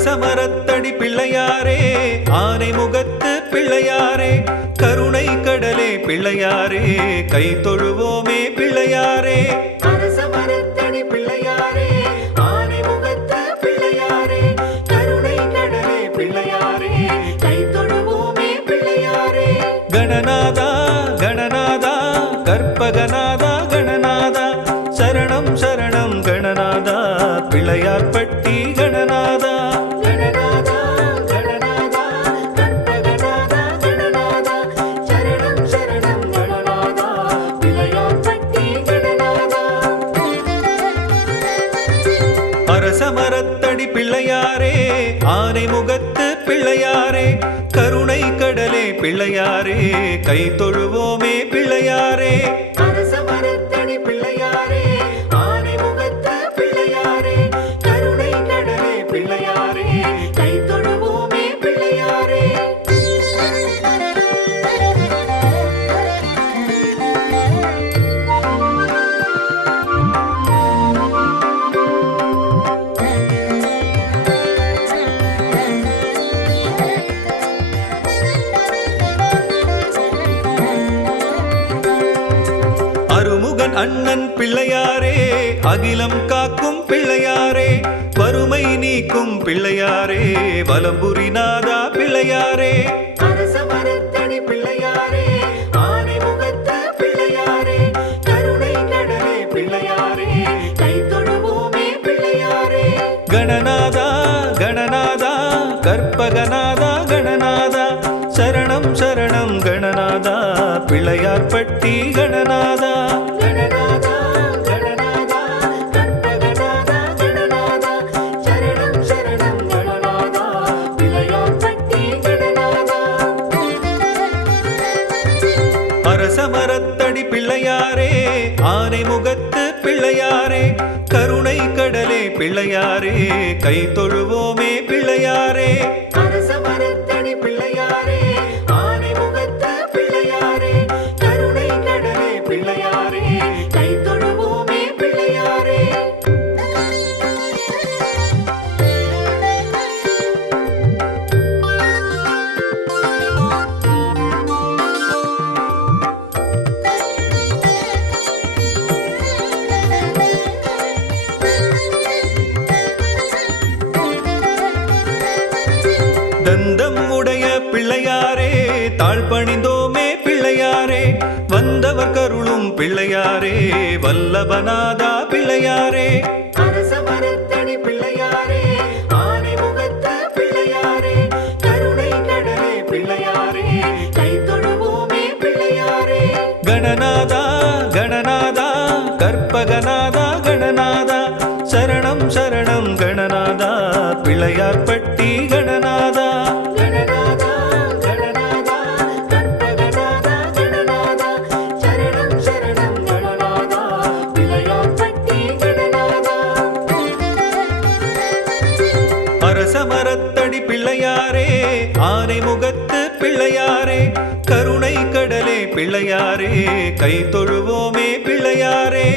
அரசமரத்தடி பிள்ளையாரே, ஆனை முகத்து பிள்ளையாரே, கருணை கடலே பிள்ளையாரே, கை தொழுவோமே பிள்ளையாரே. அரசமரத்தடி பிள்ளையாரே, ஆனை முகத்து பிள்ளையாரே, கருணை கடலே பிள்ளையாரே, கை தொழுவோமே பிள்ளையாரே. கணநாதா கணநாதா கற்பகநாதா கணநாதா, சரணம் சரணம் கணநாதா, பிள்ளையார்பட்டி கணநாதா. கணநாதா கணநாதா கற்பகநாதா கணநாதா, சரணம் சரணம் கணநாதா, பிள்ளையார்பட்டி கணநாதா. அரசமரத்தடி பிள்ளையாரே, ஆனை முகத்து பிள்ளையாரே, கருணை கடலே பிள்ளையாரே, கை தொழுவோமே பிள்ளையாரே. அரசமரத்தடி பிள்ளையாரே, ஆனை முகத்து பிள்ளையாரே, கருணை கடலே பிள்ளையாரே, கை தொழுவோமே பிள்ளையாரே. அருமுகன் அண்ணன் பிள்ளையாரே, அகிலம் காக்கும் பிள்ளையாரே, வறுமை நீக்கும் பிள்ளையாரே, வலம்புரிநாதா பிள்ளையாரே. அரசமரத்தடி பிள்ளையாரே, ஆனை முகத்து பிள்ளையாரே, கருணை கடலே பிள்ளையாரே, கை தொழுவோமே பிள்ளையாரே. கணநாதா கணநாதா கற்பகநாதா கணநாதா, சரணம் சரணம் கணநாதா, பிள்ளையார்பட்டி கணநாதா. கணநாதா கணநாதா கற்பகநாதா கணநாதா, சரணம் சரணம் கணநாதா, பிள்ளையார்பட்டி கணநாதா. அரசமரத்தடி பிள்ளையாரே, ஆனை முகத்து பிள்ளையாரே, கருணை கடலே பிள்ளையாரே, கை தொழுவோமே பிள்ளையாரே. அரசமரத்தடி பிள்ளையாரே, ஆனை முகத்து பிள்ளையாரே, கருணை கடலே பிள்ளையாரே, கை தொழுவோமே பிள்ளையாரே. தந்தம் உடைய பிள்ளையாரே, தாழ் பணிந்தோமே பிள்ளையாரே, வந்தவர் கருளும் பிள்ளையாரே, வல்லபநாதா பிள்ளையாரே. அரசமரத்தடி பிள்ளையாரே, ஆனை முகத்து பிள்ளையாரே, கருணை கடலே பிள்ளையாரே, கை தொழுவோமே பிள்ளையாரே. கணநாதா கணநாதா கற்பகநாதா கணநாதா, சரணம் சரணம் கணநாதா, பிள்ளையார்பட்டி கணநாதா. கணநாதா கணநாதா கற்பகநாதா கணநாதா, சரணம் சரணம் கணநாதா, பிள்ளையார்பட்டி கணநாதா. அரசமரத்தடி பிள்ளையாரே, ஆனை முகத்து பிள்ளையாரே, கருணை கடலே பிள்ளையாரே, கை தொழுவோமே பிள்ளையாரே.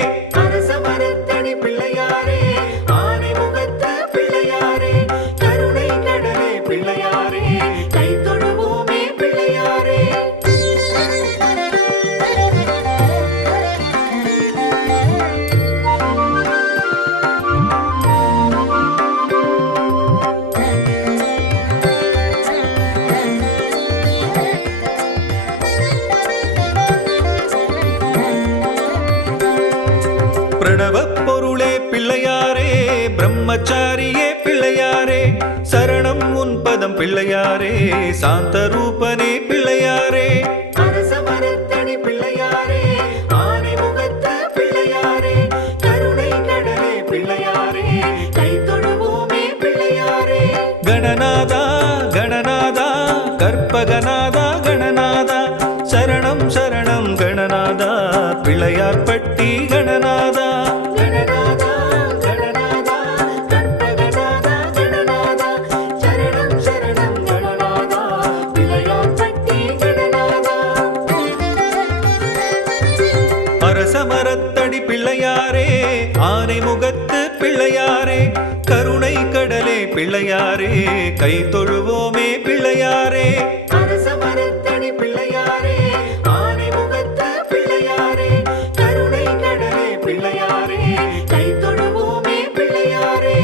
அரசமரத்தடி பிள்ளையாரே, ஆனை முகத்து பிள்ளையாரே, கருணை கடலே பிள்ளையாரே, கை தொழுவோமே பிள்ளையாரே. பிரணவப் பொருளே பிள்ளையாரே, பிரம்மச்சாரியே பிள்ளையாரே, சரணம் உன் பதம் பிள்ளையாரே, சாந்த ரூபனே பிள்ளையாரே. அரசமரத்தடி பிள்ளையாரே, ஆனை முகத்து பிள்ளையாரே, கருணை கடலே பிள்ளையாரே, கை தொழுவோமே பிள்ளையாரே. கணநாதா கணநாதா கற்பகநாதா கணநாதா, சரணம் சரணம் கணநாதா, பிள்ளையார்பட்டி கணநாதா. கணநாதா கணநாதா கற்பகநாதா கணநாதா, சரணம் சரணம் கணநாதா, பிள்ளையார்பட்டி கணநாதா. அரசமரத்தடி பிள்ளையாரே, ஆனை முகத்து பிள்ளையாரே, கருணை கடலே பிள்ளையாரே, பிள்ளையாரே கை தொழுவோமே பிள்ளையாரே. அரச மரத்தடி பிள்ளையாரே ஆனை முகத்த பிள்ளையாரே கருணை கடலே பிள்ளையாரே கை தொழுவோமே பிள்ளையாரே.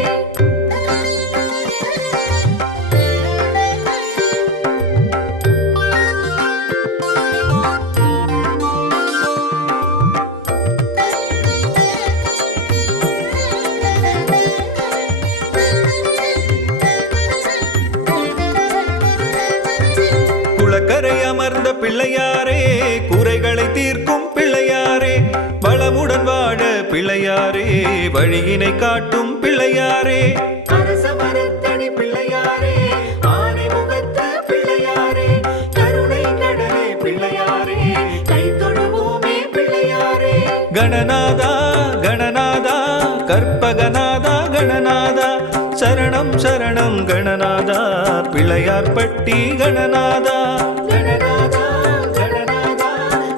குளக்கரை அமர்ந்த பிள்ளையாரே குறைகளை தீர்க்கும் பிள்ளையாரே வளமுடன் வாழ பிள்ளையாரே வழியினை காட்டும் பிள்ளையாரே. அரச மரத்தடி பிள்ளையாரே ஆனை முகத்த பிள்ளையாரே கருணை கடலே பிள்ளையாரே கை தொழுவோமே பிள்ளையாரே. கணநாதா கணநாதா கற்பகநாதா கணநாதா சரணம் சரணம் கணநாதா பிள்ளையார்பட்டி கணநாதா. கணநாதா கணநாதா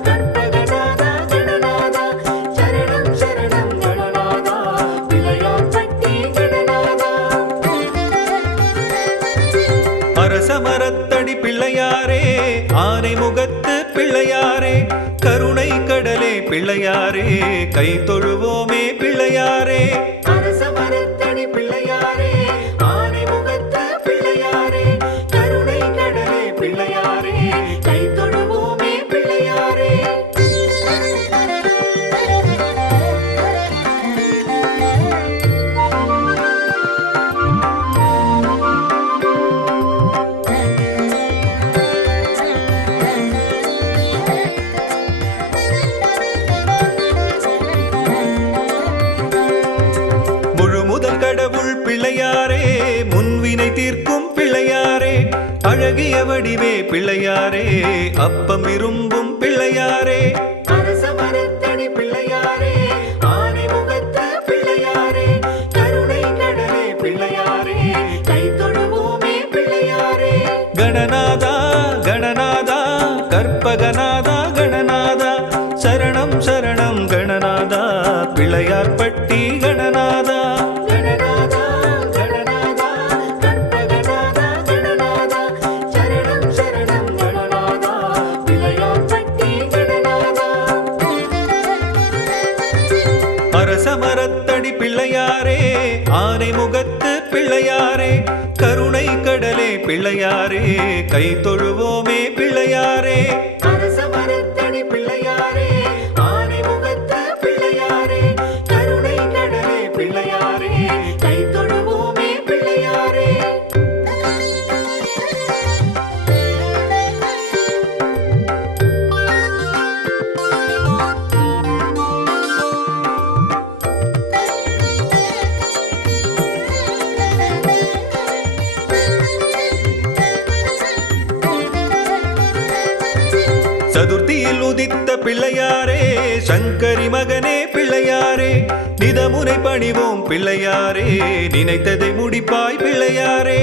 கற்பகநாதா கணநாதா சரணம் சரணம் கணநாதா பிள்ளையார்பட்டி கணநாதா. அரச மரத்தடி பிள்ளையாரே ஆனை முகத்து பிள்ளையாரே கருணை கடலே பிள்ளையாரே கை தொழுவோமே பிள்ளையாரே. அரச மரத்தடி பிள்ளையாரே ஆனை முகத்த பிள்ளையாரே கருணை கடலே பிள்ளையாரே கை தொழுவோமே பிள்ளையாரே. முழுமுதல் கடவுள் பிள்ளையாரே முன்வினை தீர்க்கும் பிள்ளையாரே அழகிய வடிவே பிள்ளையாரே அப்பம் விரும்பும் பிள்ளையாரே. அரச மரத்தடி பிள்ளையாரே ஆனை முகத்த பிள்ளையாரே கருணை கடலே பிள்ளையாரே கை தொழுவோமே பிள்ளையாரே. கணநாதா கணநாதா கற்பகநாதா கணநாதா சரணம் சரணம் கணநாதா பிள்ளையார்பட்டி கணநாதா. கணநாதா கணநாதா கற்பகநாதா கணநாதா சரணம் சரணம் கணநாதா பிள்ளையார்பட்டி கணநாதா. அரச மரத்தடி பிள்ளையாரே ஆனை முகத்து பிள்ளையாரே கருணை கடலே பிள்ளையாரே கை தொழுவோமே பிள்ளையாரே. அரச மரத்தடி பிள்ளையாரே ஆனை முகத்த பிள்ளையாரே கருணை கடலே பிள்ளையாரே கை தொழுவோமே பிள்ளையாரே. சதுர்த்தியில் உதித்த பிள்ளையாரே சங்கரி மகனே பிள்ளையாரே நிதமுனை பணிவோம் பிள்ளையாரே நினைத்ததை முடிப்பாய் பிள்ளையாரே.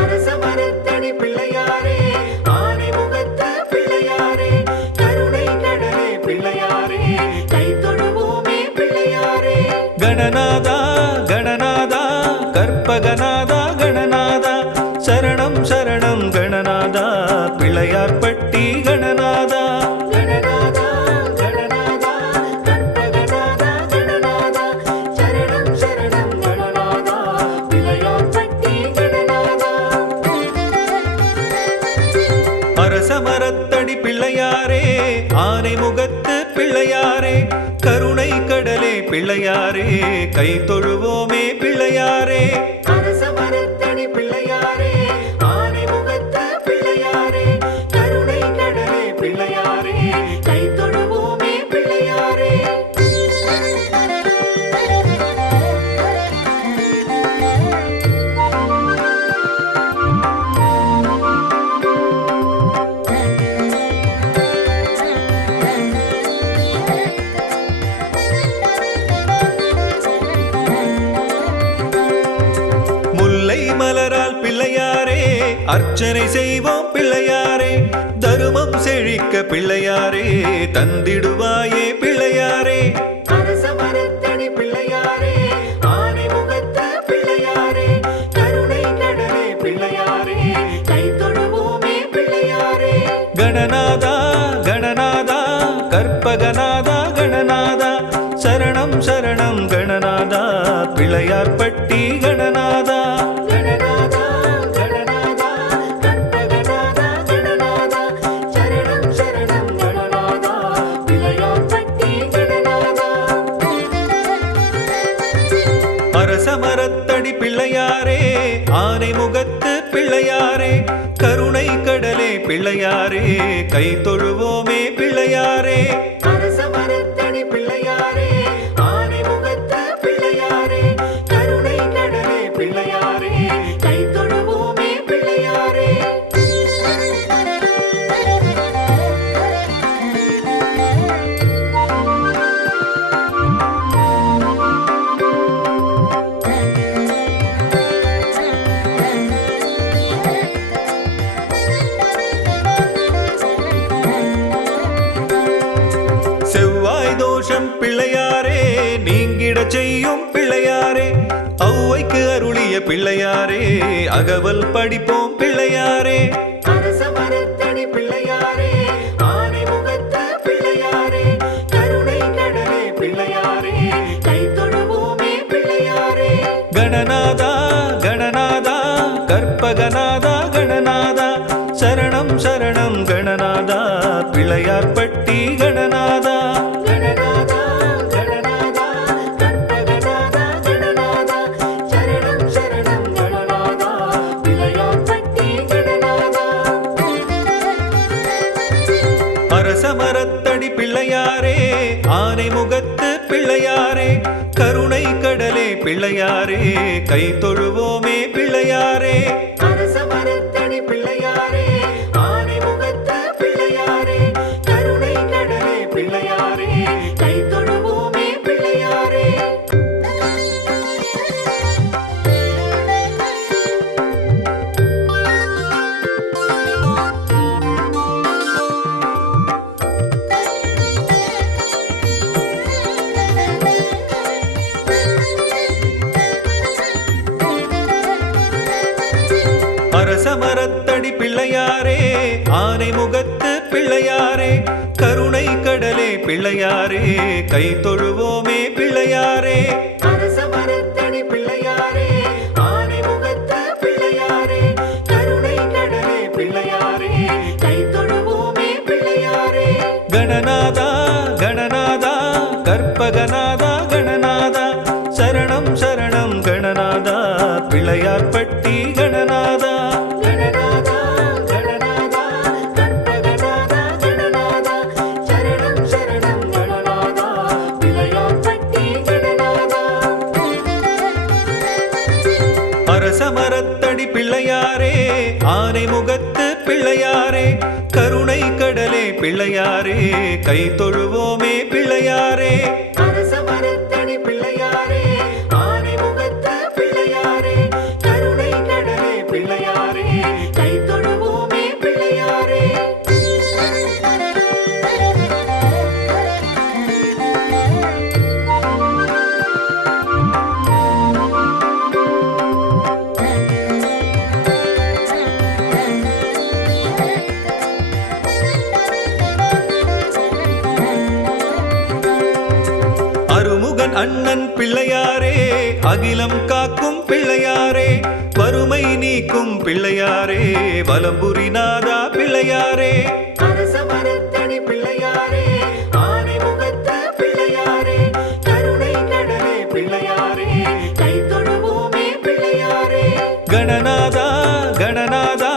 அரச மரத்தடி பிள்ளையாரே ஆனை முகத்த பிள்ளையாரே கருணை கடலே பிள்ளையாரே கை தொழுவோமே பிள்ளையாரே. கணநாதா கணநாதா கற்பகநாதா கணநாதா சரணம் சரணம் கணநாதா பிள்ளையார்பட்டி கணநாதா. கணநாதா கணநாதா கற்பகநாதா கணநாதா சரணம் சரணம் கணநாதா பிள்ளையார்பட்டி கணநாதா. அரச மரத்தடி பிள்ளையாரே ஆனை முகத்து பிள்ளையாரே கருணை கடலே பிள்ளையாரே கை தொழுவோமே பிள்ளையாரே. அரச மரத்தடி பிள்ளையாரே ஆனை முகத்த பிள்ளையாரே கருணை கடலே பிள்ளையாரே கை தொழுவோமே பிள்ளையாரே. அர்ச்சனை செய்வோம் பிள்ளையாரே, தருமம் செழிக்க பிள்ளையாரே, தந்திடுவாயே பிள்ளையாரே. அரச மரத்தடி பிள்ளையாரே, ஆனை முகத்த பிள்ளையாரே, கருணை கடலே சரணம் சரணம் கணநாதா பிள்ளையார்பட்டி கணநாதா. கணநாதா கணநாதா கற்பகநாதா கணநாதா சரணம் சரணம் கணநாதா பிள்ளையார்பட்டி கணநாதா. அரசமரத்தடி பிள்ளையாரே ஆனைமுகத்து பிள்ளையாரே கருணை கடலே பிள்ளையாரே கை தொழுவோமே பிள்ளையாரே. அரசமரத்தடி பிள்ளையாரே ஆனைமுகத்து பிள்ளையாரே கருணை கடலே பிள்ளையாரே கை தொழுவோமே பிள்ளையாரே. செவ்வாய் தோஷம் பிள்ளையாரே நீங்கிடச் செய்யும் பிள்ளையாரே ஔவைக்கு அருளிய பிள்ளையாரே அகவல் படிப்போம் பிள்ளையாரே. அரசமரத்தடி பிள்ளையாரே ஆனைமுகத்து பிள்ளையாரே கருணை கடலே பிள்ளையாரே கை தொழுவோமே பிள்ளையாரே. கணநாதா கணநாதா கற்பகநாதா கணநாதா சரணம் சரணம் கணநாதா பிள்ளையார்பட்டி கணநாதா. கணநாதா கணநாதா கற்பகநாதா கணநாதா சரணம் சரணம் கணநாதா பிள்ளையார்பட்டி கணநாதா. அரசமரத்தடி பிள்ளையாரே ஆனைமுகத்து பிள்ளையாரே கருணை கடலே பிள்ளையாரே கை தொழுவோமே பிள்ளையாரே. அரசமரத்தடி பிள்ளையாரே ஆனைமுகத்து பிள்ளையாரே கருணை கடலே பிள்ளையாரே கை தொழுவோமே பிள்ளையாரே. அரசமரத்தடி பிள்ளையாரே ஆனைமுகத்து பிள்ளையாரே கருணை கடலே பிள்ளையாரே கை தொழுவோமே பிள்ளையாரே. அரசமரத்தடி பிள்ளையாரே ஆனைமுகத்து பிள்ளையாரே கருணை கடலே பிள்ளையாரே கை தொழுவோமே பிள்ளையாரே. கணநாதா கணநாதா கற்பகநாதா கணநாதா சரணம் சரணம் கணநாதா பிள்ளையார்பட்டி கணநாதா. கணநாதா கணநாதா கற்பகநாதா கணநாதா சரணம் சரணம் கணநாதா பிள்ளையார்பட்டி கணநாதா. அரசமரத்தடி பிள்ளையாரே ஆனைமுகத்து பிள்ளையாரே கருணை கடலே பிள்ளையாரே கை தொழுவோமே பிள்ளையாரே. அரசமரத்தடி பிள்ளையாரே ஆனைமுகத்து பிள்ளையாரே கருணை கடலே பிள்ளையாரே கை தொழுவோமே பிள்ளையாரே. அருமுகன் அண்ணன் பிள்ளையாரே அகிலம் காக்கும் பிள்ளையாரே வறுமை நீக்கும் பிள்ளையாரே வலம்புரிநாதா பிள்ளையாரே. அரசமரத்தடி பிள்ளையாரே ஆனைமுகத்து பிள்ளையாரே கருணை கடலே பிள்ளையாரே கை தொழுவோமே பிள்ளையாரே. கணநாதா கணநாதா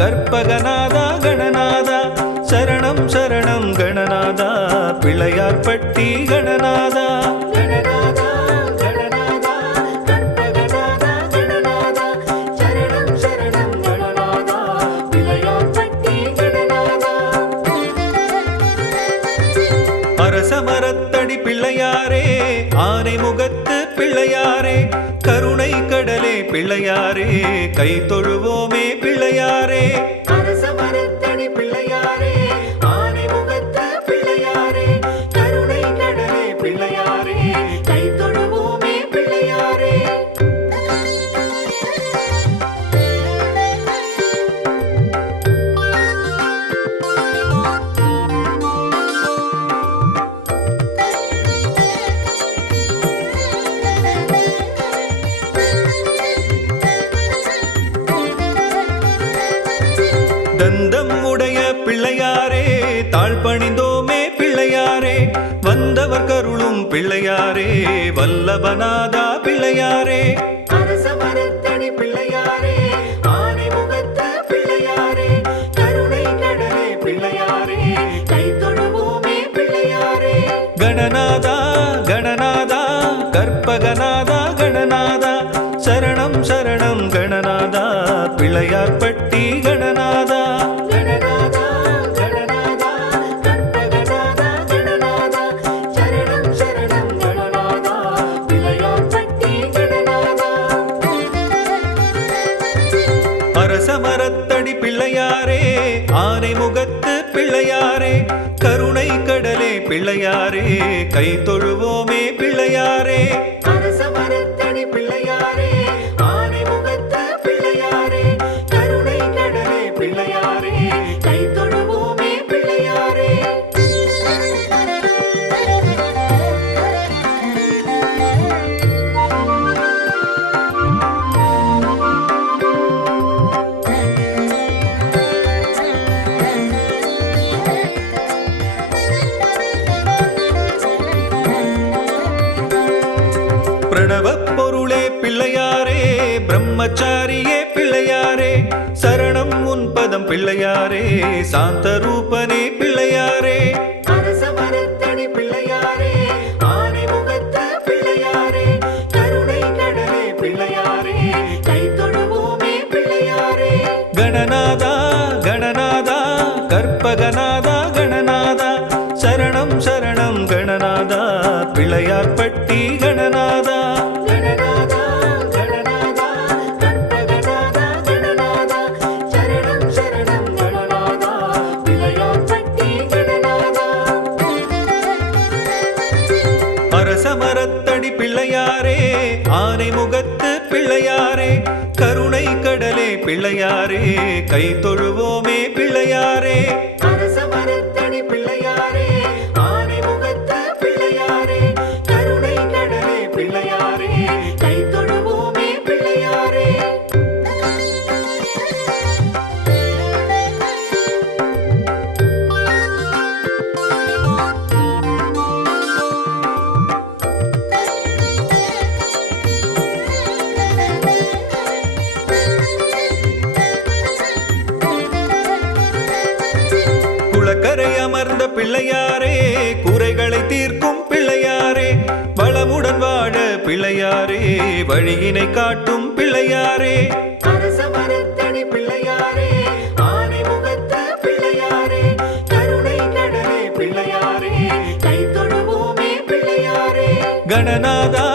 கற்பகநாதா கணநாதா சரணம் சரணம் கணநாதா பிள்ளையார்பட்டி கணநாதா. கணநாதா கணநாதா கற்பகநாதா கணநாதா சரணம் சரணம் கணநாதா பிள்ளையார்பட்டி கணநாதா. அரசமரத்தடி பிள்ளையாரே ஆனைமுகத்து பிள்ளையாரே கருணை கடலே பிள்ளையாரே கை தொழுவோமே பிள்ளையாரே. அரசமரத்தடி பிள்ளையாரே ஆனைமுகத்து பிள்ளையாரே கருணை கடலே பிள்ளையாரே கை தொழுவோமே பிள்ளையாரே. தந்தம் உடைய பிள்ளையாரே தாழ் பணிந்தோமே பிள்ளையாரே வந்தவர் கருளும் பிள்ளையாரே வல்லபநாதா பிள்ளையாரே அரச மரத்தடி பிள்ளையாரே ஆனை முகத்த பிள்ளையாரே கருணை கடலே பிள்ளையாரே கை தொழுவோமே பிள்ளையாரே கணநாதா கணநாதா கற்பகநாதா கணநாதா சரணம் சரணம் கணநாதா பிள்ளையார்பட்டி கணநாதா கணநாதா கணநாதா கற்பகநாதா கணநாதா சரணம் சரணம் கணநாதா பிள்ளையார்பட்டி கணநாதா அரச மரத்தடி பிள்ளையாரே ஆனை முகத்து பிள்ளையாரே கருணை கடலே பிள்ளையாரே கை தொழுவோமே பிள்ளையாரே அரச மரத்தடி பிள்ளையாரே ஆனை முகத்த பிள்ளையாரே கருணை கடலே பிள்ளையாரே கை தொழுவோமே பிள்ளையாரே பிரணவ பொருளே பிள்ளையாரே பிரம்மச்சாரியே பிள்ளையாரே சரணம் உன் பதம் பிள்ளையாரே சாந்த ரூபனே பிள்ளையாரே அரச மரத்தடி பிள்ளையாரே ஆனை முகத்த பிள்ளையாரே கருணை கடலே பிள்ளையாரே கை தொழுவோமே பிள்ளையாரே கணநாதா கணநாதா கற்பகநாதா கணநாதா சரணம் சரணம் கணநாதா பிள்ளையார்பட்டி கணநாதா கணநாதா கணநாதா கற்பகநாதா கணநாதா சரணம் சரணம் கணநாதா பிள்ளையார்பட்டி கணநாதா அரச மரத்தடி பிள்ளையாரே ஆனை முகத்து பிள்ளையாரே கருணை கடலே பிள்ளையாரே கை தொழுவோமே பிள்ளையாரே அரச மரத்தடி பிள்ளையாரே ஆனை முகத்த பிள்ளையாரே கருணை கடலே பிள்ளையாரே கை தொழுவோமே பிள்ளையாரே குளக்கரை அமர்ந்த பிள்ளையாரே குறைகளை தீர்க்கும் பிள்ளையாரே வளமுடன் வாழ பிள்ளையாரே வழியினை காட்டும் பிள்ளையாரே அரச மரத்தடி பிள்ளையாரே ஆனை முகத்த பிள்ளையாரே கருணை கடலே பிள்ளையாரே கை தொழுவோமே பிள்ளையாரே கணநாதா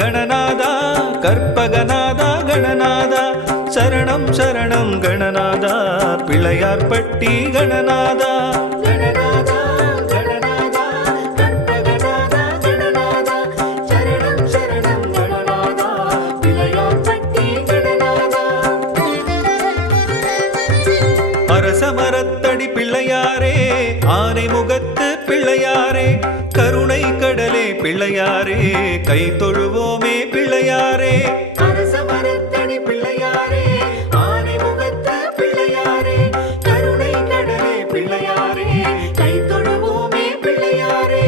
கணநாதா கற்பகநாதா கணநாதா சரணம் சரணம் கணநாதா பிள்ளையார்பட்டி கணநாதா கணநாதா கணநாதா கற்பகநாதா கணநாதா சரணம் சரணம் கணநாதா பிள்ளையார்பட்டி கணநாதா அரச மரத்தடி பிள்ளையாரே ஆனை முகத்து பிள்ளையாரே கருணை கடலே பிள்ளையாரே கை தொழுவோமே பிள்ளையாரே அரச மரத்தடி பிள்ளையாரே ஆனை முகத்த பிள்ளையாரே கருணை கடலே பிள்ளையாரே கை தொழுவோமே பிள்ளையாரே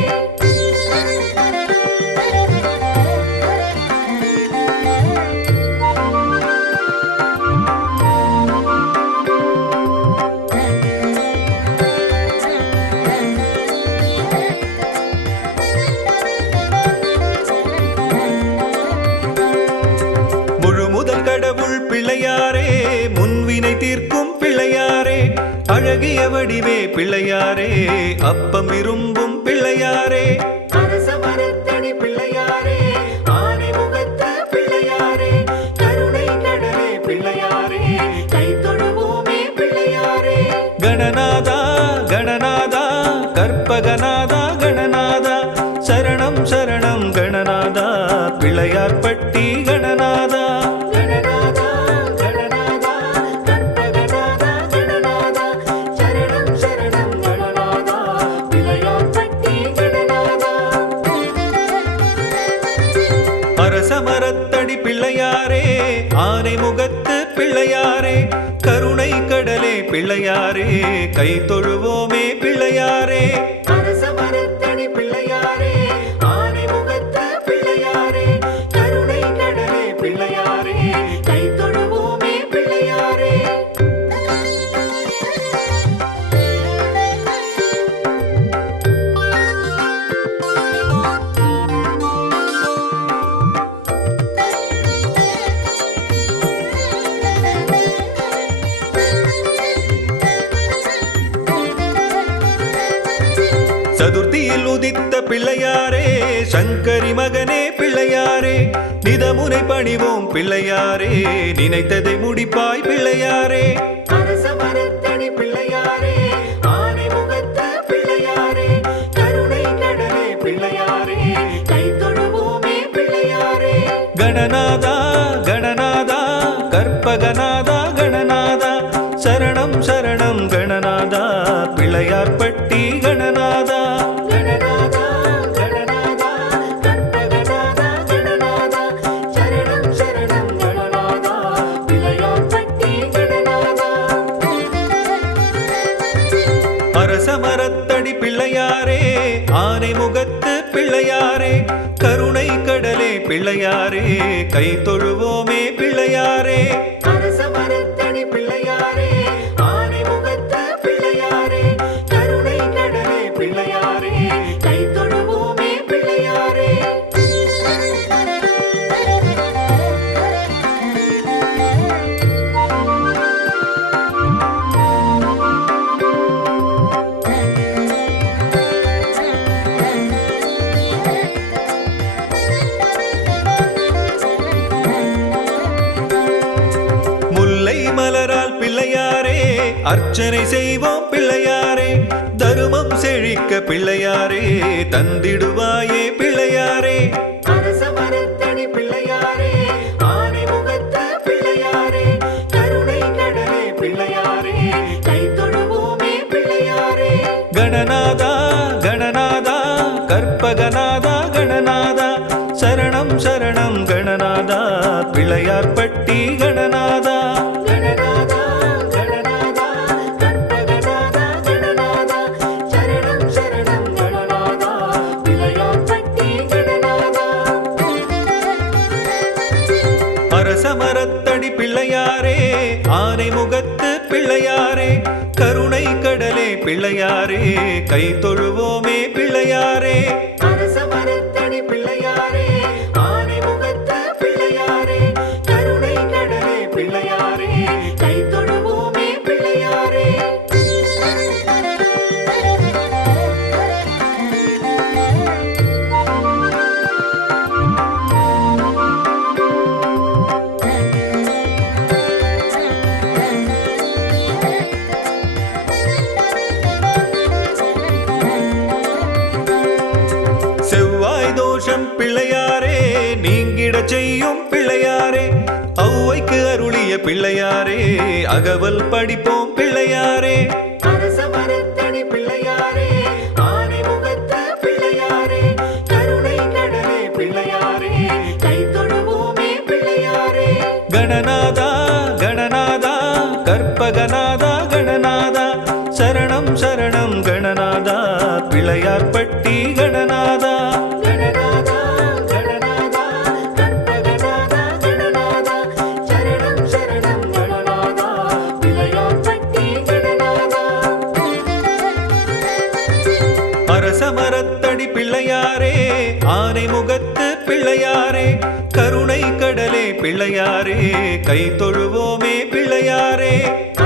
முழுமுதல் கடவுள் பிள்ளையாரே முன்வினை தீர்க்கும் பிள்ளையாரே அழகிய வடிவே பிள்ளையாரே அப்பம் விரும்பும் பிள்ளையாரே அரச மரத்தடி பிள்ளையாரே ஆனை முகத்த பிள்ளையாரே கருணை கடலே பிள்ளையாரே கை தொழுவோமே பிள்ளையாரே கணநாதா கணநாதா கற்பகநாதா கணநாதா சரணம் சரணம் கணநாதா பிள்ளையார்பட்டி கணநாதா கணநாதா கணநாதா கற்பகநாதா கணநாதா சரணம் சரணம் கணநாதா பிள்ளையார்பட்டி கணநாதா அரச மரத்தடி பிள்ளையாரே ஆனை முகத்து பிள்ளையாரே கருணை கடலே பிள்ளையாரே கை தொழுவோமே பிள்ளையாரே அரச மரத்தடி பிள்ளையாரே ஆனை முகத்த பிள்ளையாரே கருணை கடலே பிள்ளையாரே கை தொழுவோமே பிள்ளையாரே சதுர்த்தியில் உதித்த பிள்ளையாரே சங்கரி மகனே பிள்ளையாரே நிதமுனை பணிவோம் பிள்ளையாரே நினைத்ததை முடிப்பாய் பிள்ளையாரே அரச மரத்தடி பிள்ளையாரே ஆனை முகத்த பிள்ளையாரே கருணை கடலே பிள்ளையாரே கை தொழுவோமே பிள்ளையாரே கணநாதா கணநாதா கற்பகநாதா கணநாதா சரணம் சரணம் கணநாதா பிள்ளையார்பட்டி கணநாதா கணநாதா கணநாதா கற்பகநாதா கணநாதா சரணம் சரணம் கணநாதா பிள்ளையார்பட்டி கணநாதா அரச மரத்தடி பிள்ளையாரே ஆனை முகத்து பிள்ளையாரே கருணை கடலே பிள்ளையாரே கை தொழுவோமே பிள்ளையாரே அரச மரத்தடி பிள்ளையாரே ஆனை முகத்த பிள்ளையாரே கருணை கடலே பிள்ளையாரே கை தொழுவோமே பிள்ளையாரே முல்லை மலரால் பிள்ளையாரே அர்ச்சனை செய்வோம் பிள்ளையாரே தருமம் செழிக்க பிள்ளையாரே தந்திடுவாயே பிள்ளையாரே அரச மரத்தடி பிள்ளையாரே ஆனை முகத்த பிள்ளையாரே கருணை கடலே பிள்ளையாரே கை தொழுவோமே பிள்ளையாரே கணநாதா கணநாதா கற்பகநாதா கணநாதா சரணம் சரணம் கணநாதா பிள்ளையார்பட்டி கணநாதா கணநாதா கணநாதா கற்பகநாதா கணநாதா சரணம் சரணம் கணநாதா பிள்ளையார்பட்டி கணநாதா அரச மரத்தடி பிள்ளையாரே ஆனை முகத்து பிள்ளையாரே கருணை கடலே பிள்ளையாரே கை தொழுவோமே பிள்ளையாரே அரச மரத்தடி பிள்ளையாரே ஆனை முகத்த பிள்ளையாரே கருணை கடலே பிள்ளையாரே கை தொழுவோமே பிள்ளையாரே செவ்வாய் தோஷம் பிள்ளையாரே நீங்கிட செய்யும் பிள்ளையாரே ஔவைக்கு அருளிய பிள்ளையாரே அகவல் படிப்போம் பிள்ளையாரே அரச மரத்தடி பிள்ளையாரே ஆனை முகத்த பிள்ளையாரே கருணை கடலே பிள்ளையாரே கை தொழுவோமே பிள்ளையாரே கணநாதா கணநாதா கற்பகநாதா கணநாதா சரணம் சரணம் கணநாதா பிள்ளையார்பட்டி கணநாதா கணநாதா கணநாதா கற்பகநாதா கணநாதா சரணம் சரணம் கணநாதா பிள்ளையார்பட்டி கணநாதா அரச மரத்தடி பிள்ளையாரே ஆனை முகத்து பிள்ளையாரே கருணை கடலே பிள்ளையாரே கை தொழுவோமே பிள்ளையாரே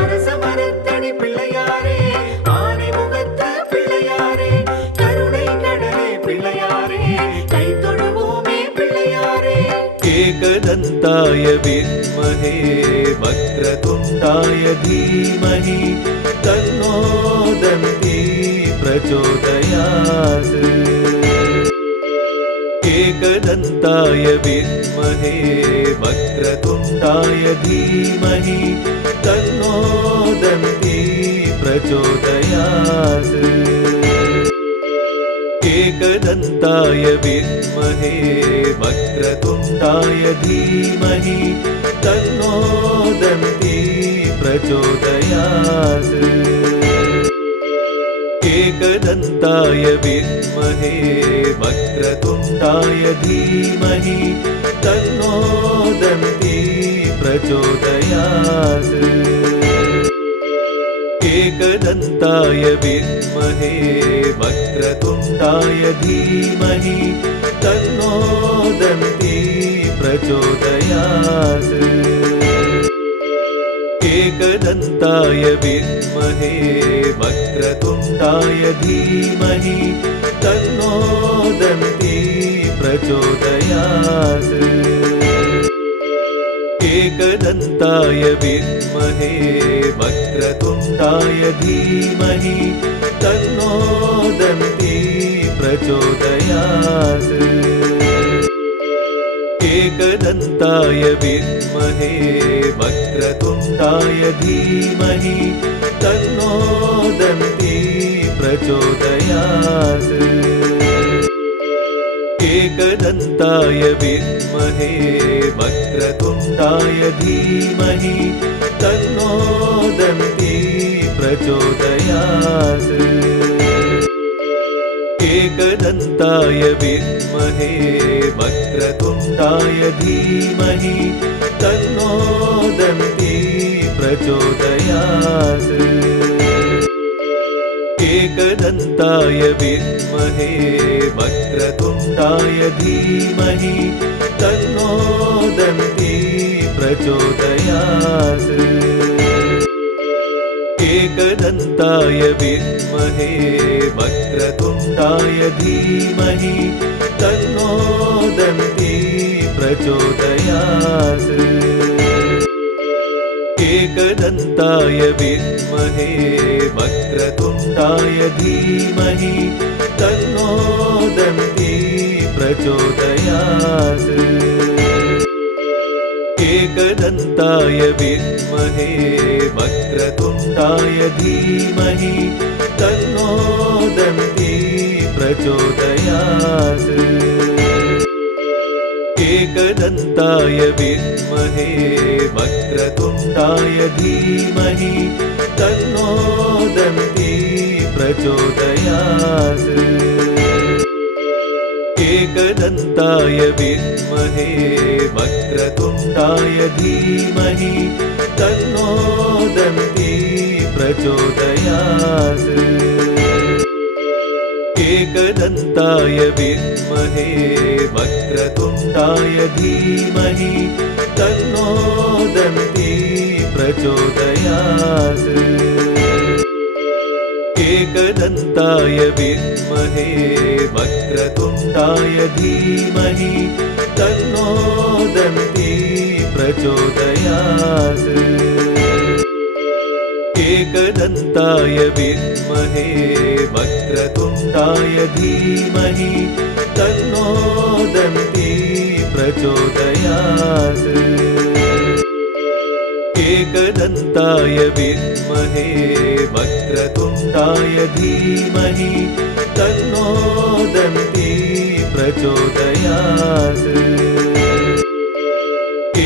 அரச மரத்தடி பிள்ளையாரே ஆனை முகத்த பிள்ளையாரே கருணை கடலே பிள்ளையாரே கை தொழுவோமே பிள்ளையாரே एकदन्ताय विद्महे वक्रतुण्डाय धीमहि तन्नो दन्ती प्रचोदयात् एकदन्ताय विद्महे वक्रतुण्डाय धीमहि तन्नो दन्ती प्रचोदयात् एकदन्ताय विद्महे वक्रतुण्डाय धीमहि तन्नो दन्ती प्रचोदयात् एकदन्ताय विद्महे वक्रतुण्डाय धीमहि तन्नो दन्ती प्रचोदयात् एकदन्ताय विद्महे वक्रतुण्डाय धीमहि तन्नो दन्ती प्रचोदयात् एकदन्ताय विद्महे वक्रतुण्डाय धीमहि तन्नो दन्ती प्रचोदयात् एकदन्ताय विद्महे वक्रतुण्डाय धीमहि तन्नो दन्ती प्रचोदयात् एकदन्ताय विद्महे वक्रतुण्डाय धीमहि तन्नो दन्ती प्रचोदयात् एकदन्ताय विद्महे वक्रतुण्डाय धीमहि तन्नो दन्ती प्रचोदयात् एकदन्ताय विद्महे वक्रतुण्डाय धीमहि तन्नो दन्ती प्रचोदयात् एकदन्ताय विद्महे वक्रतुण्डाय धीमहि तन्नो दन्ती प्रचोदयात् एकदन्ताय विद्महे वक्रतुण्डाय धीमहि तन्नो दन्ती प्रचोदयात् एकदन्ताय विद्महे वक्रतुण्डाय धीमहि तन्नो दन्ती प्रचोदयात् एकदन्ताय विद्महे वक्रतुण्डाय धीमहि तन्नो दन्ती प्रचोदयात् एकदन्ताय विद्महे वक्रतुण्डाय धीमहि तन्नो दन्ती प्रचोदयात् एकदन्ताय विद्महे वक्रतुण्डाय धीमहि तन्नो दन्ती प्रचोदयात् एकदन्ताय विद्महे वक्रतुण्डाय धीमहि तन्नो दन्ती प्रचोदयात् एकदन्ताय विद्महे वक्रतुण्डाय धीमहि तन्नो दन्ती प्रचोदयात् एकदन्ताय विद्महे वक्रतुण्डाय धीमहि तन्नो दन्ती प्रचोदयात् एकदन्ताय विद्महे वक्रतुण्डाय धीमहि तन्नो दन्ती प्रचोदयात्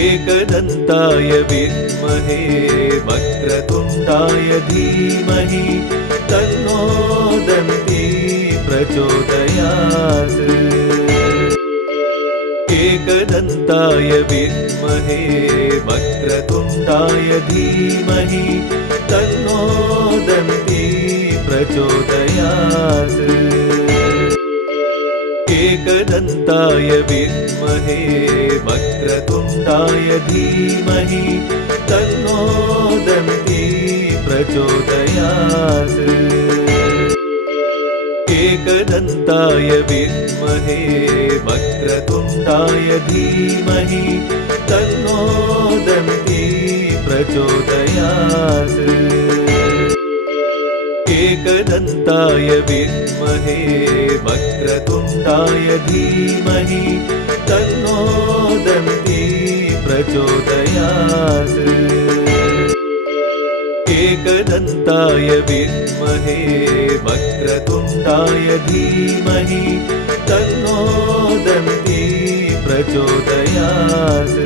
एकदन्ताय विद्महे वक्रतुण्डाय धीमहि तन्नो दन्ती प्रचोदयात् एकदन्ताय विद्महे वक्रतुण्डाय धीमहि तन्नो दन्ती प्रचोदयात् एकदन्ताय विद्महे वक्रतुण्डाय धीमहि तन्नो दन्ती प्रचोदयात् एकदन्ताय विद्महे वक्रतुण्डाय धीमहि तन्नो दन्ती प्रचोदयात् एकदन्ताय विद्महे वक्रतुण्डाय धीमहि तन्नो दन्ती प्रचोदयात् एकदन्ताय विद्महे वक्रतुण्डाय धीमहि तन्नो दन्ती प्रचोदयात्।